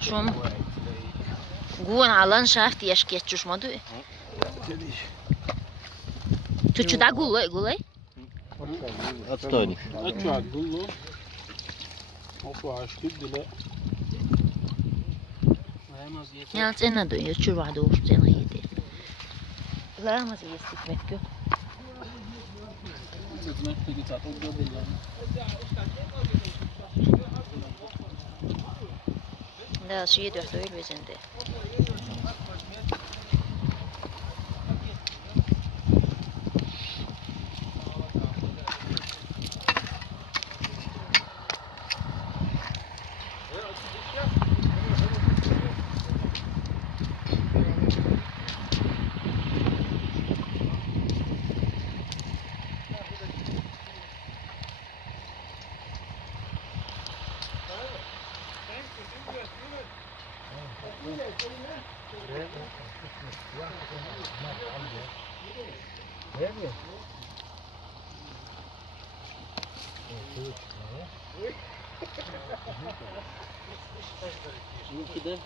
Schon gut eine Landschaft, die ist jetzt schon mal durch. Tut du da gut? Отстань. Açar bullu. Oku aşkı dile. Ayamaz yeter. Ja, cena do, eu tiro a do, cena yedi. Lá mas esse que eu. Hizmet de git atıl da dile. Da şey de öyle bizinde. Şimdi de